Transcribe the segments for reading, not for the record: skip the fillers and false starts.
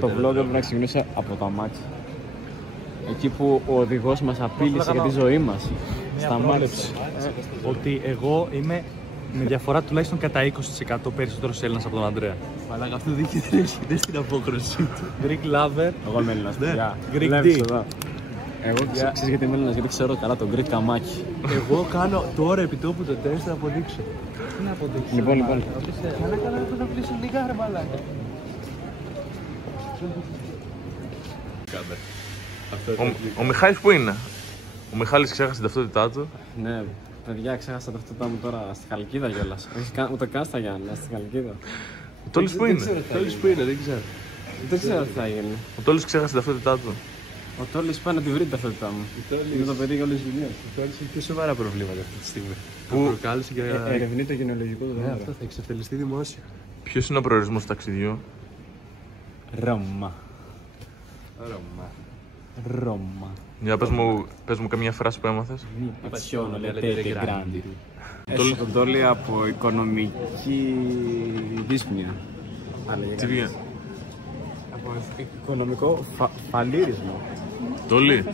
Το vlog έπρεπε να ξεκινήσει από το αμάξι. Εκεί που ο οδηγός μας απείλησε για τη ζωή μας. Σταμάτησε. Ότι εγώ είμαι με διαφορά τουλάχιστον κατά 20% περισσότερος Έλληνας από τον Ανδρέα. Αλλά αυτό δεν στην απόκριση του. Greek lover. Εγώ είμαι Έλληνας. Greek D. Εγώ ξέρεις γιατί είμαι Έλληνας, γιατί ξέρω καλά τον Greek καμάκι. Εγώ κάνω τώρα επί τόπου το τεστ να αποδείξω. Τι να αποδείξω. Λοιπόν. Καλά καλά να πλήσω λίγα ρε μαλάκα. Ο Μιχάλης πού είναι? Ο Μιχάλης ξέχασε την ταυτότητά του. Ναι, παιδιά, ξέχασα τα ταυτότητά μου τώρα στη Χαλκίδα κιόλας. Ούτε καν στα Γιάννενα, στη Χαλκίδα. Ο Τόλης πού είναι? Τόλης που είναι, δεν ξέρω. Δεν ξέρω τι θα γίνει. Ο Τόλης ξέχασε την ταυτότητά του. Ο Τόλης πάει να τη βρει την ταυτότητά μου. Είναι το παιδί για όλες τις δουλειές. Ο Τόλης έχει πιο σοβαρά προβλήματα αυτή τη στιγμή. Που προκάλεσε και ερευνεί το γενεολογικό του δέντρο. αυτό θα εξευτελιστεί δημόσια. Ποιος είναι ο προορισμός του ταξιδιού? Ρώμα. Ρώμα. Για πες μου καμιά φράση που έμαθες. Passione le grandi. Έσω τον Τόλη από οικονομική δύσπνοια. Τι βγαίνει? Από οικονομικό φαλήρισμα. Τόλη,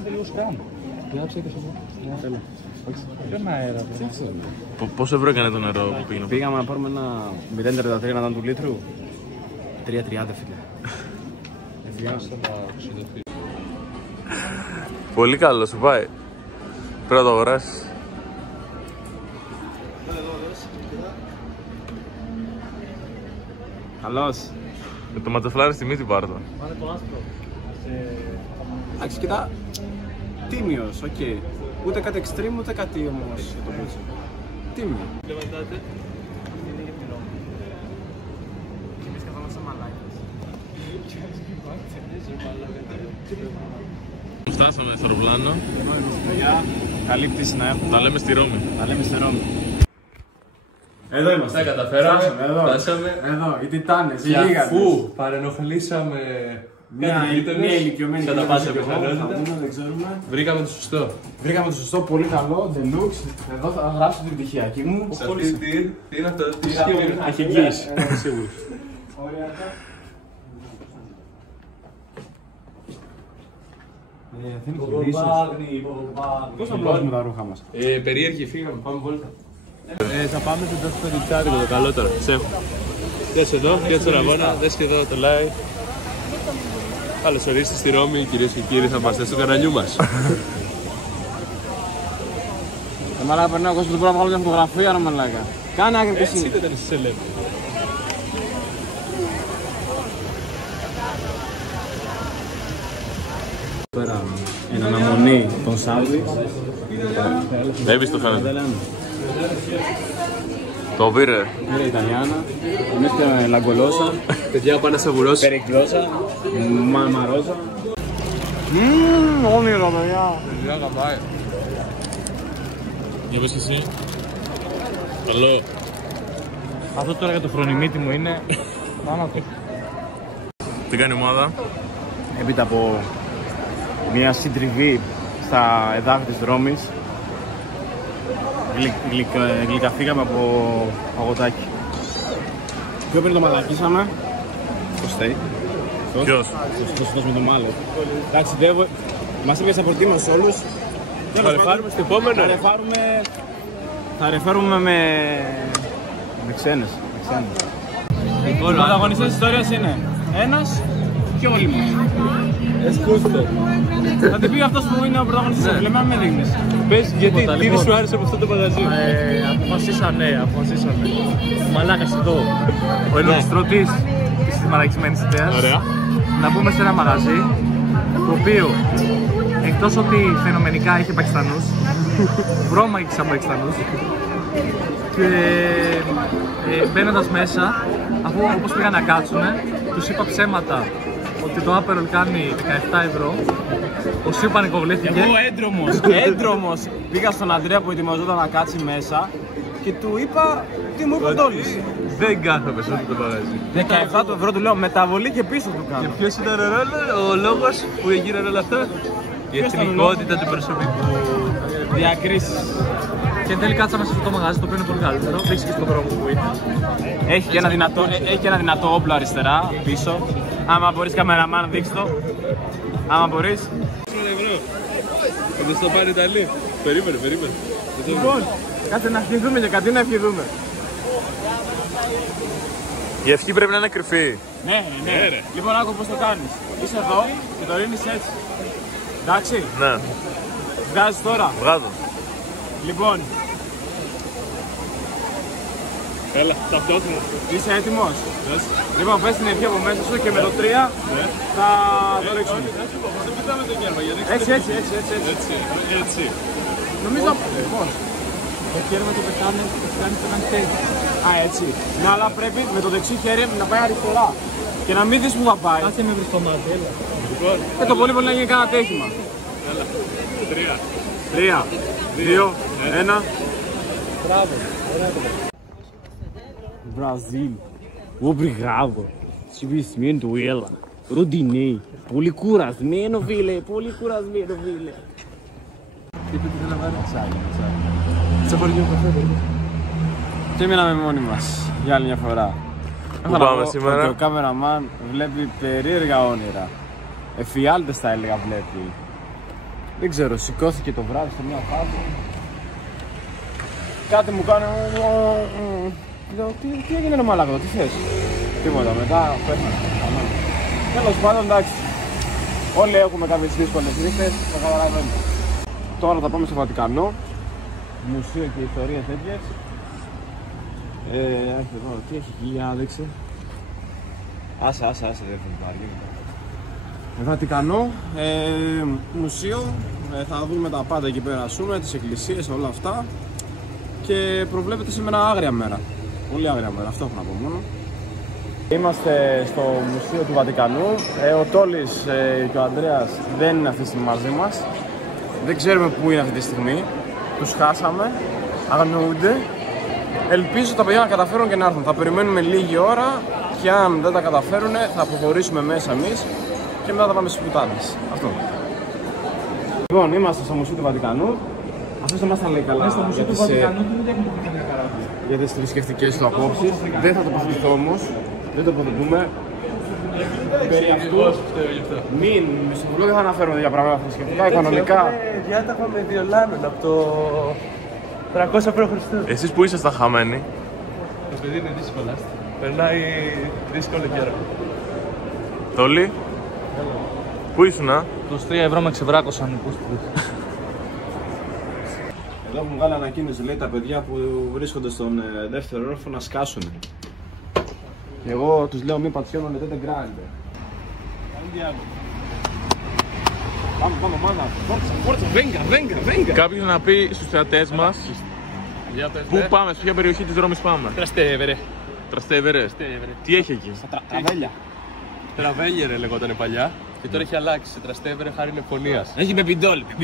πόσο ευρώ έκανε το νερό που πήγαινε? Πήγαμε να πάρουμε ένα 0,33 να ήταν του λίτρου. 3,30 φίλε. Πολύ καλό σου πάει. Πρέπει να το αγοράσεις. Καλώς. Με το ματσαφλάρι στη μύτη πάρ' το. Εντάξει, κοιτά, τίμιος, οκ. Ούτε κάτι extreme, ούτε κάτι όμως για το πούτσο. Τίμιο. Φτάσαμε στο αεροπλάνο. Καλή πτήση να έχουμε. Τα λέμε στη Ρώμη. Εδώ είμαστε. Τα καταφέραμε. Φτάσαμε. Εδώ, οι Τιτάνες, οι Και γίγαντες. αφού παρενοχλήσαμε Μια ηλικιωμένη κατά πάσα πιθανότητα, δεν ξέρουμε. βρήκαμε το σωστό. Βρήκαμε το σωστό, πολύ καλό, deluxe. Εδώ θα γράψω την πτυχιακή μου. Σε αυτή τι είναι αυτό, τι είναι? Έχει εγγύηση. Σίγουρο. Πώς θα πλώσουμε τα ρούχα μας? Περίεργη, φύγαμε, πάμε βόλτα. Θα πάμε στο τεστοριτσάρικο το καλό τώρα. Σε έχω. Δες εδώ, πιάτσε ραβόνα, δες και εδώ το live. Καλώς ορίστε στη Ρώμη, κυρίες και κύριοι, θα είμαστε στο καναλιού μας. Μαλάκα περνάω κόσμο, δεν μπορώ να βγάλω μια φωτογραφία, ρε μαλάκα. Κάνε άκρη και Έτσι εσύ. δεν ήταν στη σελέπ. Πέρα, εν αναμονή των Σάουδι. Έβης το φαίνεται. Το πήρε. Πήρε Ιταλιάνα, εμείς και λαγκολόσα, Παιδιά, πάνε να σαβουρώσει. περικλώσα, μαρόσα. Όνειρο, παιδιά. Παιδιά, γαμάει. Για πες και εσύ. Καλό. Αυτό τώρα για το φρονιμίτι μου είναι θάνατο. Τι κάνει η ομάδα? Έπειτα από μια συντριβή στα εδάφη της Ρώμης, γλυκαθήκαμε από παγωτάκι. Ποιο πριν το μαλακίσαμε? Το steak. Ποιος? Το σωστός με το μάλλον. Εντάξει, μας έπιασε από τίμος όλους. Θα ρεφάρουμε στο επόμενο. Θα ρεφέρουμε με ξένες. Λοιπόν, Οι πρωταγωνιστές της ιστορίας είναι ένας και όλοι μας. Εσκούστο. Θα την πει αυτός που είναι ο πρωταγωνιστής, εμένα με δείχνεις. Πες γιατί, τι δεν σου άρεσε από αυτό το μαγαζί? Αποφασίσανε. Μαλάκας εδώ. Ο ενορχιστρωτής της μαλακισμένης ιδέας. Ωραία. Να μπούμε σε ένα μαγαζί το οποίο εκτός ότι φαινομενικά είχε Πακιστανούς, βρώμαγες από Πακιστανούς και μπαίνοντας μέσα, αφού όπως πήγαν να κάτσουνε, τους είπα ψέματα ότι το Aperol κάνει 17 ευρώ. Ο Σίου πανικοβλήθηκε. Εγώ έντρομος, πήγα στον Ανδρέα που ετοιμαζόταν να κάτσει μέσα και του είπα τι μου είπε ο Τόλης. Δεν κάθομαι σε αυτό το μαγαζί. 17 του ευρώ του λέω μεταβολή και πίσω του κάνω. Και ποιος ήταν ο λόγος που έγιναν όλα αυτά? Η εθνικότητα του προσωπικού. Διακρίσεις. Και εν τέλει κάτσαμε σε αυτό το μαγαζί το οποίο είναι πολύ καλύτερο. Δείξει και στον δρόμο που είναι. Έχει και ένα δυνατό όπλο αριστερά, πίσω. Άμα μπορείς καμεραμάν, δείξτε το. Άμα μπορείς. 4 ευρώ. Θα το πάρει η Ιταλία. Περίμενε. Λοιπόν, κάτσε να ευχηθούμε και κάτι να ευχηθούμε. Η ευχή πρέπει να είναι κρυφή. Ναι. Λοιπόν, άκου πώς το κάνεις. Είσαι εδώ και το ρίνεις έτσι. Εντάξει. Ναι. Βγάζεις τώρα. Βγάζω. Λοιπόν, Έλα, ταυτόχρονα. είσαι έτοιμος. Λοιπόν, πες την ευχή από μέσα σου και με το 3 θα το ρίξουμε. Δεν πετάμε το κέρμα γιατί Έτσι. Νομίζω πώς. Το κέρμα το πετάμε και κάνει τέτοιο. Α, έτσι. Ναι, αλλά πρέπει με το δεξί χέρι να πάει αριστερά. Και να μην δεις που θα πάει. Κάτσε με βρεις το μάτι, έλα. Και το πολύ να γίνει κανένα τέχημα. Έλα. 3, 2, 1. Μπράβο. Brasil. Obrigado. Simplesmente ela. Rodinei. Πολύ κουρασμένο, φίλε. Πολύ κουρασμένο, φίλε. Τι είπε τι θέλει να βάλει. Σε χωριό καφέ, και μείναμε μόνοι μας για άλλη μια φορά. Πού πάμε σήμερα? Ο κάμεραμαν βλέπει περίεργα όνειρα. Εφιάλτες θα έλεγα βλέπει. Δεν ξέρω, σηκώθηκε το βράδυ σε μια φάση. Κάτι μου κάνει. Λέω, τι έγινε ρε μαλάκα, τι θες? Τίποτα, μετά πέθανε. Τέλος πάντων, εντάξει. Όλοι έχουμε κάποιες δύσκολες νύχτες, το καταλαβαίνω. Τώρα θα πάμε στο Βατικανό. Μουσείο και ιστορίες τέτοιες. Έρχεται εδώ, τι έχει εκεί, για να δείξει. Άσε, δεν φοβάται. Βατικανό, μουσείο, θα δούμε τα πάντα εκεί πέρα, τις εκκλησίες, όλα αυτά. Και προβλέπεται σήμερα άγρια μέρα. Πολύ άγρια μέρα, αυτό έχω να πω μόνο. Είμαστε στο Μουσείο του Βατικανού. Ο Τόλης και ο Ανδρέας δεν είναι αυτή τη στιγμή μαζί μας. Δεν ξέρουμε πού είναι αυτή τη στιγμή. Τους χάσαμε, αγνοούνται. Ελπίζω τα παιδιά να καταφέρουν και να έρθουν. Θα περιμένουμε λίγη ώρα και αν δεν τα καταφέρουν θα αποχωρήσουμε μέσα εμείς και μετά θα πάμε στις πουτάνες. Αυτό. Λοιπόν, είμαστε στο Μουσείο του Βατικανού. Αυτό δεν μας τα λέει καλά για τις θρησκευτικές του απόψεις. Δεν θα τοποθετηθώ όμως, δεν τοποθετούμε. Περί αυτού, μην, στο βουλό δεν θα αναφέρουμε για πράγματα θρησκευτικά, οικονομικά. Διάταγμα με Διολάνων από το 300 π.Χ. Εσείς που ήσασταν χαμένοι? Το παιδί είναι δύσκολα. Περνάει δύσκολο καιρό. Τόλη, πού ήσουνα? 23 ευρώ με ξεβράκωσαν. Εδώ έχουν βγάλει ανακοίνωση, λέει τα παιδιά που βρίσκονται στον δεύτερο όροφο να σκάσουν. Και εγώ τους λέω μην πατσιώνουν δεν γκράντε. Πάμε μάνα, φόρτσα, βέγγα. Κάποιος να πει στους θεατές μας πού πάμε, σε ποια περιοχή της Ρώμης πάμε? Τραστέβερε. Τι έχει εκεί? Τραβέλια. Τραβέλιερε λεγότανε παλιά και τώρα έχει αλλάξει σε Τραστέβερε χάρη Νεπονίας. Έχει Πεπιντόλ, που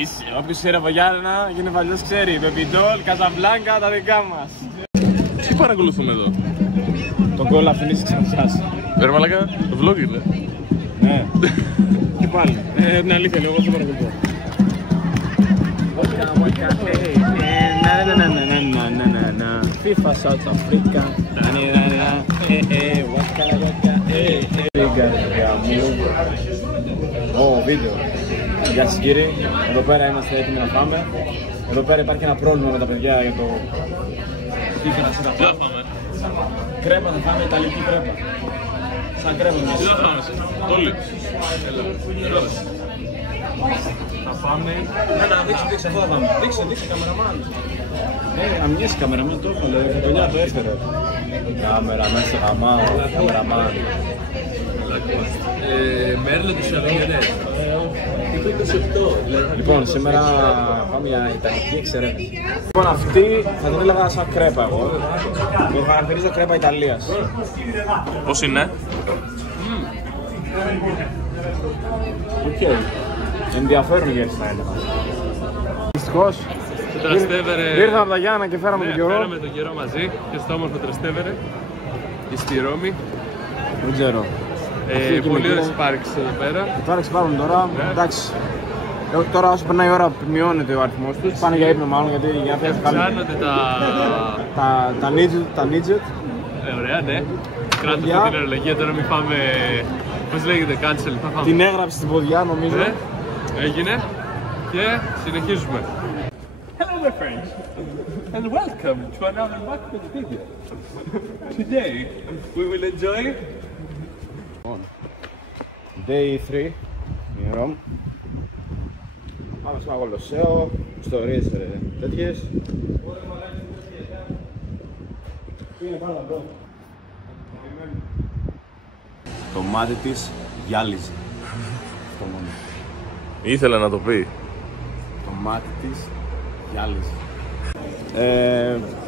είσαι. Όποιος ξέρει από Γιάννενα και είναι παλιός ξέρει. Πεπιντόλ, Καζαμπλάνκα, τα δικά μας. Τι παρακολουθούμε εδώ? Τον κόλλο αφήνεις ξανασιάσει. Ρε μαλάκα, το vlog είναι. Ναι. Και πάλι. Ναι, αλήθεια λέω, εγώ δεν παρακολουθώ. FIFA South Africa. Βίντεο. Γεια σας κύριοι, εδώ πέρα είμαστε έτοιμοι να πάμε. Εδώ πέρα υπάρχει ένα πρόβλημα με τα παιδιά για το τι θα φάμε. Κρέπα θα φάμε, ιταλική κρέπα. Σαν κρέπα μας. Τι θα φάμε, Τόλη? Θα φάμε. Να δείξε, αυτό θα φάμε. Δείξε καμεραμάν. Αμνιέσαι καμεραμάν, το έχω, λέει, φωτονιά το έφερε. Καμεραμάν στο καμεραμάν. Μέρλο του Σαλονιανές. Λοιπόν, σήμερα πάμε για ιταλική εξερεύνηση. Λοιπόν, αυτή θα την έλεγα σαν κρέπα εγώ. Το χαρακτηρίζω κρέπα Ιταλίας. Πώς είναι? Οκ. Ενδιαφέρον γεύση θα έλεγα. Δυστυχώς, ήρθαμε από τα Γιάννα και φέραμε τον καιρό. Φέραμε τον καιρό μαζί και στο όμορφο Τραστέβερε και στη Ρώμη. Δεν ξέρω. Πολύ ωραίες υπάρξεις εδώ πέρα. Υπάρξεις υπάρχουν τώρα, εντάξει. Τώρα όσο περνάει η ώρα μειώνεται ο αριθμός τους. Πάνε για ύπνο μάλλον γιατί για να φτιάξουν Ψάνονται τα νίτζετ. Ωραία, ναι. Κράτα αυτή την ορολογία, τώρα μην πάμε. Πώς λέγεται, cancel. Την έγραψε στην ποδιά, νομίζω. Έγινε και συνεχίζουμε. Hello my friends and welcome to another backpack video. Today we will enjoy Day 3 in Rome. Πάμε στο Κολοσσέο, ιστορίες τέτοιες. Το μάτι της γυάλιζε. Αυτό μόνο. Ήθελα να το πει. Το μάτι της γυάλιζε.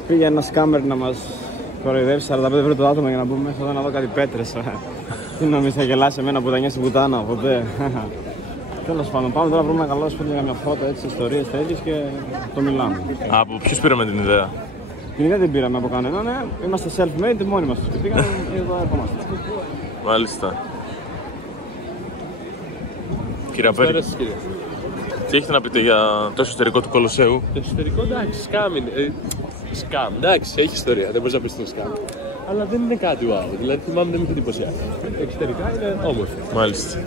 Πήγε ένα σκάμερ να μας κοροϊδεύσει 45 ευρώ το άτομο για να μπούμε μέσα εδώ να δω κάτι πέτρες. Τι νομίζεις, θα γελάσει εμένα που τα νιώσει πουτάνα, ποτέ. Τέλος πάντων, πάμε τώρα να βρούμε ένα καλό σπίτι για μια φώτα, έτσι, ιστορίες τέτοιες και το μιλάμε. Από ποιους πήραμε την ιδέα? Την ιδέα δεν πήραμε από κανέναν, είμαστε self-made, μόνοι μας το σπίτι, εδώ ερχόμαστε. Μάλιστα. Κύριε Απέρη, τι έχετε να πείτε για το εσωτερικό του Κολοσσέου? Το εσωτερικό, εντάξει, σκάμ είναι. Σκάμ, εντάξει, έχει ιστορία, δεν μπορείς να πεις το σκάμ. Αλλά δεν είναι κάτι wow, δηλαδή θυμάμαι δεν με είχε εντυπωσιάσει. Εξωτερικά είναι όμορφο. Μάλιστα.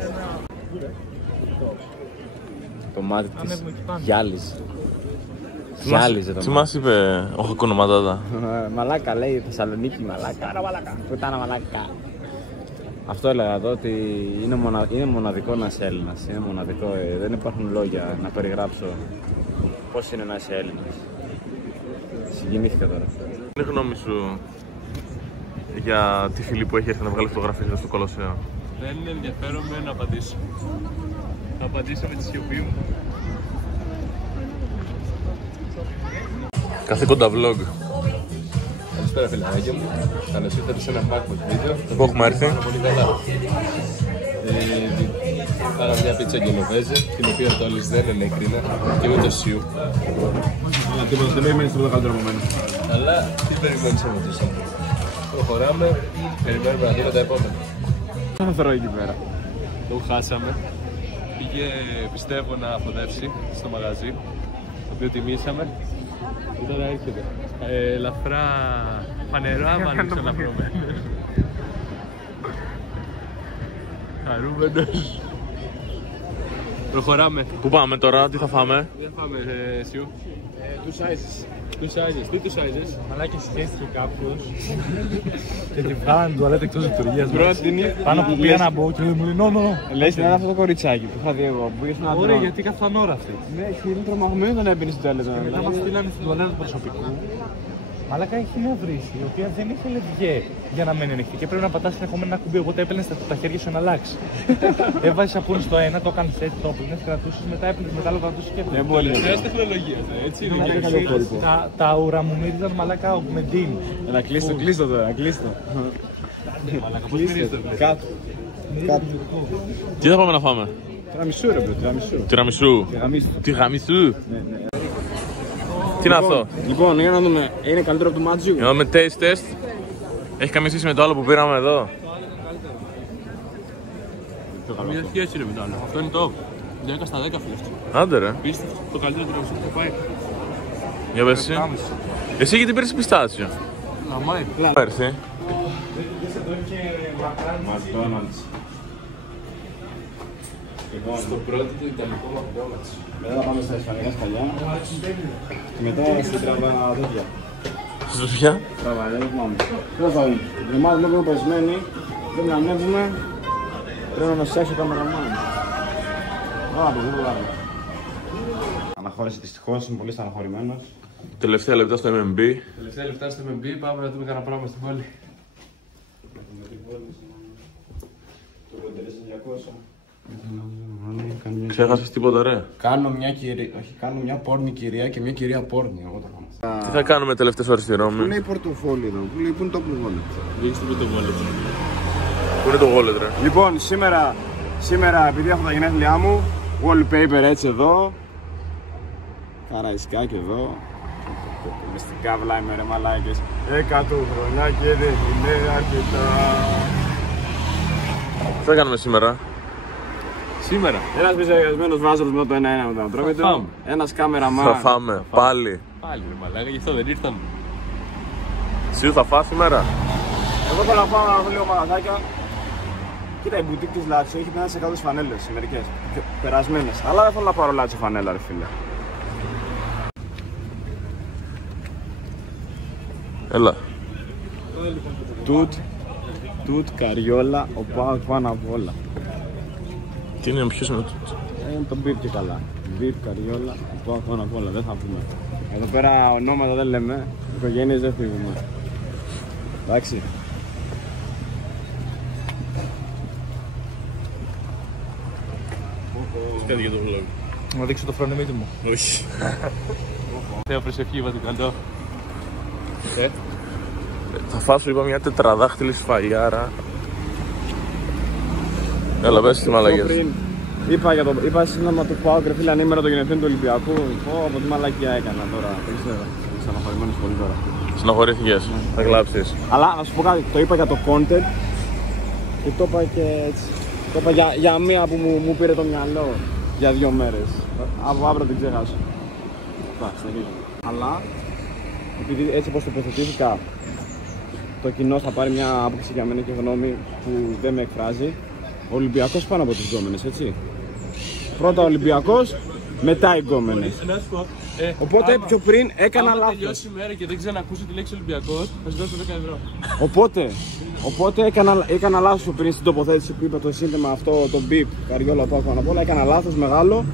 Το μάτι της γυάλιζε. Γυάλιζε το Τι μάτι. μας είπε ο Χακούνο Ματάτα? Μαλάκα λέει, Θεσσαλονίκη μαλάκα. Άρα μαλάκα. Πουτάνα μαλάκα. Αυτό έλεγα εδώ ότι είναι μοναδικό να είσαι Έλληνας. Είναι μοναδικό, δεν υπάρχουν λόγια να περιγράψω πώς είναι να είσαι Έλληνας. Συγκινήθηκα τώρα. Είναι γνώμη σου για τη φίλη που έχει έρθει να βγάλει φωτογραφίες στο Κολοσσέο? Δεν ενδιαφέρομαι να απαντήσω. Θα απαντήσω με τη σιωπή μου. Καθήκοντα vlog. Καλησπέρα φιλαράκια μου. Καλώς ήρθατε σε ένα backpack βίντεο. Πού έχουμε έρθει? Πολύ καλά. Πάραμε μια πίτσα γενοβέζε, την οποία το όλης δεν ενέκρινα και ούτε σιου. Τίποτα, δεν περιμένεις τίποτα καλύτερο από μένα. Αλλά τι περιμένεις από το σιου? Προχωράμε, περιμένουμε να δούμε τα επόμενα. Τι θα τρώει εκεί πέρα? Το χάσαμε. Πήγε, πιστεύω, να αφοδεύσει στο μαγαζί, το οποίο τιμήσαμε. Και τώρα έρχεται. Ελαφρά φανερά, μάλλον ξαναπρώμε. Χαρούμενος. Προχωράμε. Πού πάμε τώρα, τι θα φάμε? Δεν πάμε, Σιου. Two sizes. Two sizes. Τι two sizes? Μαλάκες σχέστηκε κάποιος και την βγάλανε την τουαλέτα εκτός λειτουργίας μας. Πάνω που πήγα να μπω και μου λέει νο. Λες είναι αυτό το κοριτσάκι που είχα δει εγώ. Που πήγες να Ωραία, γιατί καθόταν ώρα αυτή. Ναι, είναι τρομαγμένο να έμπαινε στην τουαλέτα. Και μετά μας στείλανε στην τουαλέτα του προσωπικού. Μαλάκα έχει μια βρύση, η οποία δεν ήθελε βγει για να μένει ανοιχτή και πρέπει να πατάς συνεχόμενα ένα κουμπί. Οπότε έπαιρνες τα χέρια σου να αλλάξει. Έβαζες σαπούνι στο ένα, το έκανες έτσι, το έπαιρνες, κρατούσες, μετά έπαιρνες, μετά άλλο κρατούσες και έπαιρνες. Δεν μπορεί. Νέας τεχνολογίας, έτσι είναι. Τα ουρα μου μύριζαν μαλάκα με ντύν. Έλα, κλείστο τώρα, κλείστο. Κάτω. Τι θα πάμε να φάμε? Τραμισού ρε μπρο, τραμισού. Τυραμισού. Τυραμισού. Τι είναι αυτό? Λοιπόν, για να δούμε, είναι καλύτερο από το Ματζιού. Για να δούμε taste test. Έχει καμία σχέση με το άλλο που πήραμε εδώ? Μια σχέση είναι με το άλλο. Αυτό είναι το 10 στα 10 φίλε. Άντε ρε. Πίστευτο, το καλύτερο τυραμισού που έχω πάει. Για πες εσύ. Εσύ γιατί πήρες πιστάτσιο? Λαμάει. Έρθει. McDonald's. Στο πρώτο το ιταλικό McDonald's. Μετά θα πάμε στα ισπανικά σκαλιά. Και μετά στην τραβά τέτοια. Στους ποια? Τραβά, δεν θυμάμαι. Τέλος πάντων, την ομάδα που είναι πεσμένη, πρέπει να ανέβουμε. Πρέπει να μας φτιάξει ο καμεραμάν. Άρα, παιδί μου, λάβει. Αναχώρηση δυστυχώς, είμαι πολύ στεναχωρημένος. Τελευταία λεπτά στο MMB. Τελευταία λεπτά στο MMB, πάμε να δούμε κανένα πράγμα στην πόλη. Το κοντερές 200. Ξέχασες τίποτα ρε? Κάνω μια κυρία, όχι, κάνω μια πόρνη κυρία και μια κυρία πόρνη, εγώ το κάνω. Τι θα κάνουμε τελευταίες ώρες στη Πού Ρώμη? είναι η πορτοφόλι εδώ, πού είναι το Apple Wallet. Βγήκε στο πρώτο wallet. Πού είναι το wallet ρε? Λοιπόν, σήμερα επειδή έχω τα γενέθλιά μου, wallpaper έτσι εδώ. Καραϊσκάκι εδώ. Μες στην κάβλα είμαι ρε μαλάκες. 100 χρονιά και δεν είναι αρκετά. Τι θα κάνουμε σήμερα? Σήμερα. Ένας μισογιασμένος βάζελος με το 1-1 με τον Αντρόμητο. Ένας κάμεραμαν. Θα φάμε, πάλι. Πάλι ρε μαλάκα, γι' αυτό δεν ήρθαμε. Εσύ θα φας σήμερα? Εγώ θέλω να πάω να δω λίγο μαγαζάκια. Κοίτα, η μπουτίκ της Λάτσιο έχει 50% φανέλες, μερικές περασμένες. Αλλά δεν θέλω να πάρω Λάτσιο φανέλα, ρε φίλε. Έλα. Τουτ, Καριόλα, ο Πάοκ πάνω απ' όλα. Τι είναι, ποιος είναι ο Τουτ? Είναι το μπιπ και καλά. Μπιπ, Καριόλα, ο Πάοκ πάνω απ' όλα, δεν θα πούμε. Εδώ πέρα ονόματα δεν λέμε, οικογένειες δεν φύγουμε. Εντάξει. Κάτι για το vlog. Να δείξω το φρονιμίτι μου. Όχι. Θέλω προσευχή, Βατικανό. Θα φάσω, είπα, μια τετραδάχτυλη σφαλιάρα. Έλα, πες τι μαλακίες. Είπα σύντομα του Πάοκ, ρε φίλε, ανήμερα το γενεθλίων του Ολυμπιακού. Από τι μαλακία έκανα τώρα. Δεν ξέρω. Είμαι στεναχωρημένος πολύ τώρα. Συναχωρήθηκες, θα κλάψεις. Αλλά να σου πω κάτι, το είπα για το content και το είπα και έτσι. Το είπα για μία που μου πήρε το μυαλό για 2 μέρες. Από αύριο την ξεχάσω. Αλλά επειδή έτσι πως τοποθετήθηκα, το κοινό θα πάρει μια άποψη για μένα και γνώμη που δεν με εκφράζει. Ο Ολυμπιακός πάνω από τις γκόμενες, έτσι. Πρώτα ο Ολυμπιακός, μετά οι γκόμενες. Οπότε πιο πριν έκανα λάθος. Αν τελειώσει η μέρα και δεν ξανακούσω τη λέξη Ολυμπιακός, θα σου δώσω 10 ευρώ. Οπότε έκανα λάθος πριν στην τοποθέτηση που είπα το σύνθημα αυτό, το μπιπ, Καριόλα, Πάοκ πάνω απ' όλα. Έκανα λάθος μεγάλο.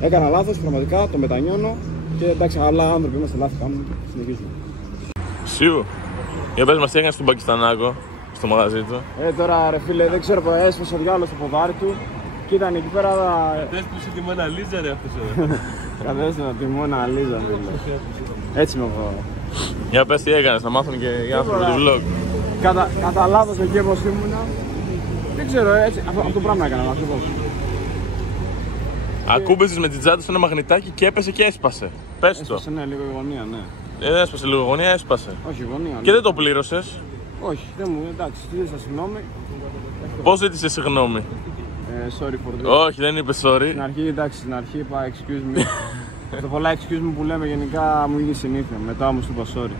Έκανα λάθος, πραγματικά το μετανιώνω. Και εντάξει, άλλα άνθρωποι είμαστε, λάθη κάνουμε. Συνεχίζουμε. Σιου, για πες μας τι έκανες στον Πακιστανάκο, στο μαγαζί του. Τώρα ρε φίλε, δεν ξέρω, έσφασε ο διάλογος στο ποδάρι του και ήταν εκεί πέρα. Κατέστρεψε τη Μόνα Λίζα, ρε αυτός εδώ. Κατέστρεψε τη Μόνα Λίζα, φίλε. Έτσι με έχω. Για πες τι έκανες, να μάθουν και οι άνθρωποι του vlog. Κατά λάθος εκεί όπως ήμουνα. Δεν ξέρω, έτσι, αυτό το πράγμα έκανα ακριβώς. Ακούμπησες με την τσάντα σε ένα μαγνητάκι και έπεσε και έσπασε. Πες το. Έσπασε, ναι, λίγο η γωνία, ναι. Δεν έσπασε λίγο γωνία, έσπασε. Όχι, η γωνία. Ναι. Και δεν το πλήρωσες. Όχι, δεν μου, εντάξει, ζήτησα συγγνώμη. Πώς ζήτησες συγγνώμη? Sorry for this. Όχι, δεν είπε sorry. Στην αρχή, εντάξει, στην αρχή είπα excuse me. Το πολλά excuse me που λέμε γενικά μου είναι συνήθεια. Μετά όμως του είπα sorry.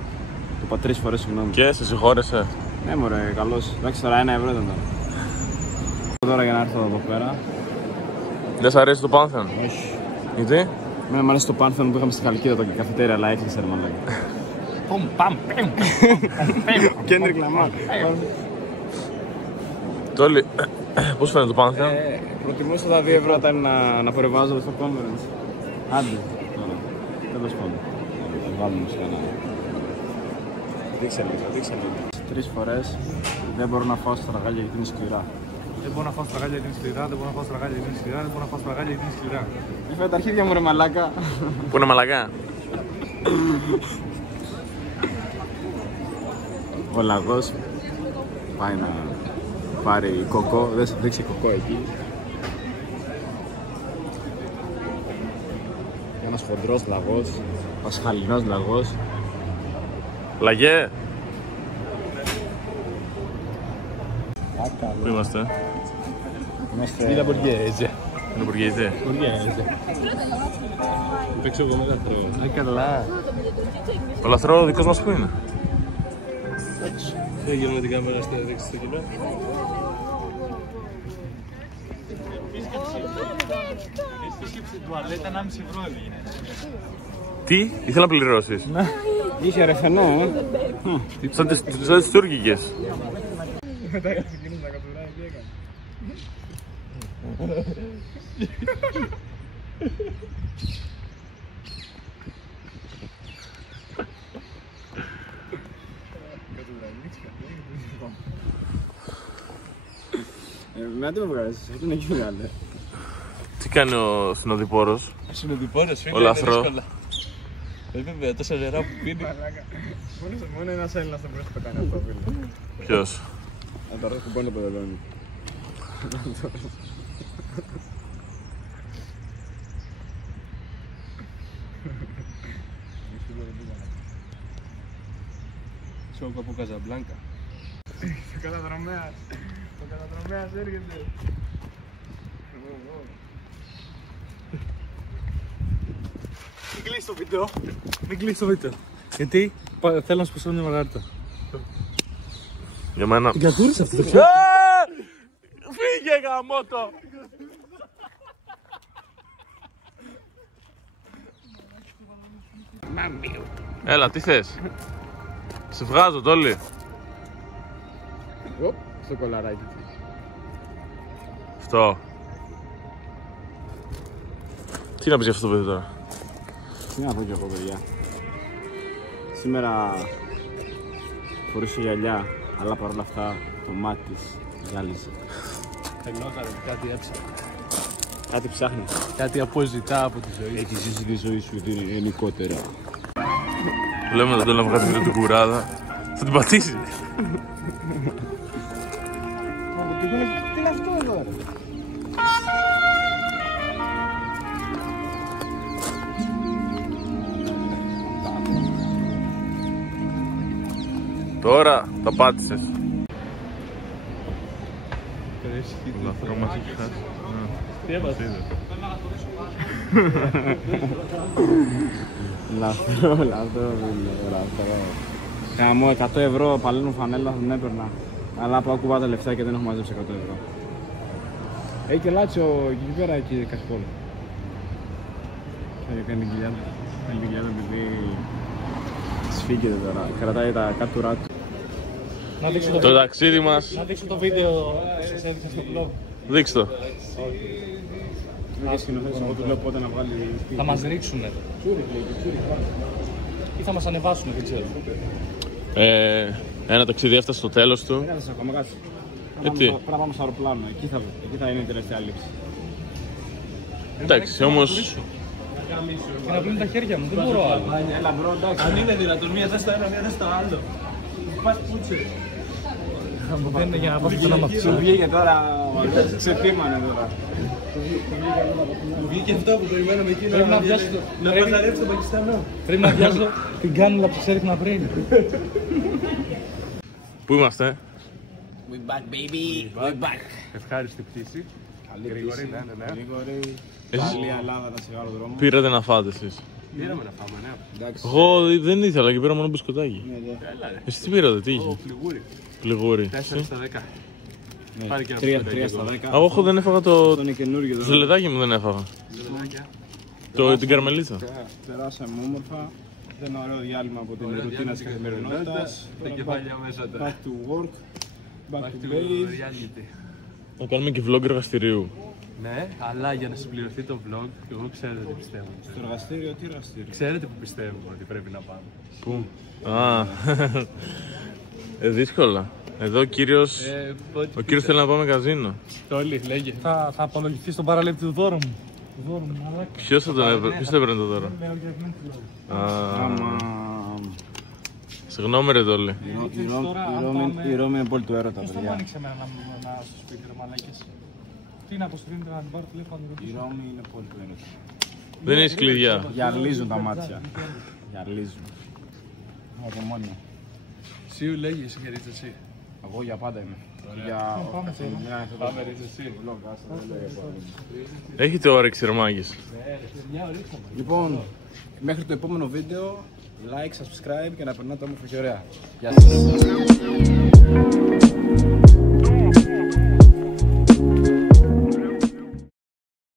Του είπα 3 φορές συγγνώμη. Και σε συγχώρεσε. Ναι, μωρέ, καλώς. Εντάξει, τώρα 1 ευρώ ήταν τώρα. Τώρα για να έρθω εδώ πέρα. Δεν σ' αρέσει το Pantheon? Όχι. Γιατί? Εμένα μου αρέσει το Pantheon που είχαμε στη Χαλκίδα, το καφετέρια, αλλά έκλεισε ρε μαλάκα. Kendrick Lamar. Τόλι, πώς φαίνεται το Pantheon? Προτιμούσα τα 2 ευρώ όταν να φορεβάζω στο conference. Άντε, τώρα. Τέλος πάντων. Θα βάλουμε σε ένα. Δείξε λίγο. 3 φορές δεν μπορώ να φάω στραγάλια γιατί είναι σκληρά. Δεν μπορώ να φάω στραγάλια γιατί είναι σκληρά, δεν μπορώ να φάω στραγάλια γιατί είναι σκληρά, δεν μπορώ να φάω στραγάλια γιατί είναι σκληρά. Έφερε τα αρχίδια μου ρε μαλάκα. Πού είναι μαλακά? Ο λαγός πάει να πάρει κοκό, δεν θα δείξει κοκό εκεί. Ένας χοντρός λαγός, πασχαλινός λαγός. Λαγέ! Πού είμαστε? Είμαστε... Είναι Μποργκέζε. Είναι Μποργκέζε. Παίξω εγώ με λαθρό. Καλά. Ο λαθρό δικός μας πού είναι? Δεν γύρω με την κάμερα να δείξει στο κοινό. Τουαλέτα 1,5 ευρώ έγινε. Τι? Ήθελα να πληρώσεις. Είχε ρε φαινό, Σαν τις τουρκικές. Μετά ξεκινούν να κατουράει, τι έκανε. Με τι με βγάζεις, αυτό είναι εκεί μεγάλε. Τι κάνει ο συνοδοιπόρος? Συνοδοιπόρος, φίλε, Ο λαθρό. Βέβαια, τόσα νερά που πίνει. Μόνο ένας Έλληνας θα μπορέσει να το κάνει αυτό, φίλε. Ποιος? Τώρα θα κουμπώνει το πεδελόνι. Σόκο από Καζαμπλάνκα. Το καταδρομέας έρχεται. Μην κλείσεις το βίντεο. Μην κλείσεις το βίντεο. Γιατί θέλω να σου πω μια μαργαρίτα. Για μένα. Την κατούρισε αυτό το ξέρω. Φύγε γαμότο! Έλα, τι θες? Σε βγάζω τόλι. Στο κολαράκι. Αυτό. Τι να πεις για αυτό το παιδί τώρα? Τι να πω κι εγώ, παιδιά. Σήμερα φορούσε γυαλιά, αλλά παρόλα αυτά το μάτι της γυάλιζε. Τελειώσαμε κάτι έτσι. Κάτι ψάχνει. Κάτι αποζητά από τη ζωή. Έχεις ζήσει τη ζωή σου γενικότερα. Βλέπουμε τον Τόλι να βγάζει βίντεο του κουράδα. Θα την πατήσει. Τι είναι αυτό εδώ, ρε? Τώρα τα πάτησες. Το λαθρό μας έχει χάσει. Τι έπαθες? Λαθρό. Γαμώ, 100 ευρώ παλίνου φανέλα θα την έπαιρνα. Αλλά πάω κουβά τα λεφτά και δεν έχω μαζέψει 100 ευρώ. Έχει και Λάτσιο εκεί πέρα, εκεί Κασπόλ. Θα κάνει την κοιλιά του. Κάνει την κοιλιά του επειδή σφίγγεται τώρα. Κρατάει τα κάτουρά του. Να δείξω το Το ταξίδι μας. Να δείξω το βίντεο που σας έδειξα στο blog. Δείξτε το. Είναι και σκηνοθέτης, εγώ του λέω πότε να βγάλει. Θα μας ρίξουνε. Ή θα μας ανεβάσουνε, δεν ξέρω. Ένα ταξίδι έφτασε στο τέλος του. Δεν θα ακόμα κάτσε. Τι? Πρέπει να πάμε στο αεροπλάνο, εκεί θα είναι η τελευταία λήψη. Εντάξει, όμως. Και να πλύνω τα χέρια μου, δεν μπορώ άλλο. Έλα μπρο, εντάξει. Αν είναι δυνατόν, μία θες το ένα, μία θες το άλλο. Πας πούτσε. Δεν είναι για να πάω στο να μαθήσω. Σου βγήκε τώρα, ξετύμανε τώρα. Βγήκε αυτό που περιμέναμε εκεί Πρέπει να βιάσω να παζαρέψει τον Πακιστανό. Πρέπει να βιάζω την κάνουλα που ξέρει να πριν. Πού είμαστε? We back baby, we back. Ευχάριστη πτήση. Γρήγορη, ναι. γρήγορη. Εσείς Γαλλία, Ελλάδα, να σιγάρω δρόμο. πήρατε να φάτε εσείς? Πήραμε να φάμε, ναι. Εντάξει. Εγώ δεν ήθελα και πήρα μόνο μπισκοτάκι. Έλα ρε. Εσείς τι πήρατε, τι είχε? Πληγούρι. Πληγούρι. 4 στα 10. Πάρε και ένα 3 φωτάκι στα εδώ. 10. Εγώ δεν έφαγα το. Αυτό είναι καινούργιο Το εδώ. ζελεδάκι μου δεν έφαγα. Την καρμελίτσα. Περάσαμε όμορφα. Ήταν ένα ωραίο διάλειμμα από την ρουτίνα της καθημερινότητας. Τα κεφάλια μέσα τώρα. Back to work, back to to base. reality. Να κάνουμε και vlog εργαστηρίου. Ναι, αλλά για να συμπληρωθεί το vlog, εγώ ξέρετε τι πιστεύω. Στο εργαστήριο, τι εργαστήριο? Ξέρετε που πιστεύω ότι πρέπει να πάμε. Πού? Α, δύσκολα. Εδώ ο κύριος θέλει να πάμε καζίνο. Τόλι, λέγε. Θα απολογηθεί στον παραλέπτη του δώρου μου. Μαλάκα. Ποιος θα έπαιρνε το δώρο? Λέω για ευνέν του λόγου. Α, συγγνώμη ρε Τόλι. Η Ρώμη είναι πολύ του έρωτα, Ποιος το μου παιδιά. άνοιξε εμένα να στο σπίτι ρε μαλάκες. Τι να αποστρίνετε να την πάρω τηλέφωνο να την Η ρωτήσω. Ρώμη είναι πολύ του έρωτα. Δεν έχεις κλειδιά. Γυαλίζουν τα μάτια. Γυαλίζουν. Από μόνοι. Σιου λέγε, εσύ και ρίτσες εσύ. Εγώ για πάντα είμαι. Για... Πάμε τώρα. Πάμε ρίτσες εσύ. Έχετε όρεξη ρε μάγκες? Λοιπόν, μέχρι το επόμενο βίντεο, like, subscribe και να περνάτε όμορφα και ωραία. Γεια σας.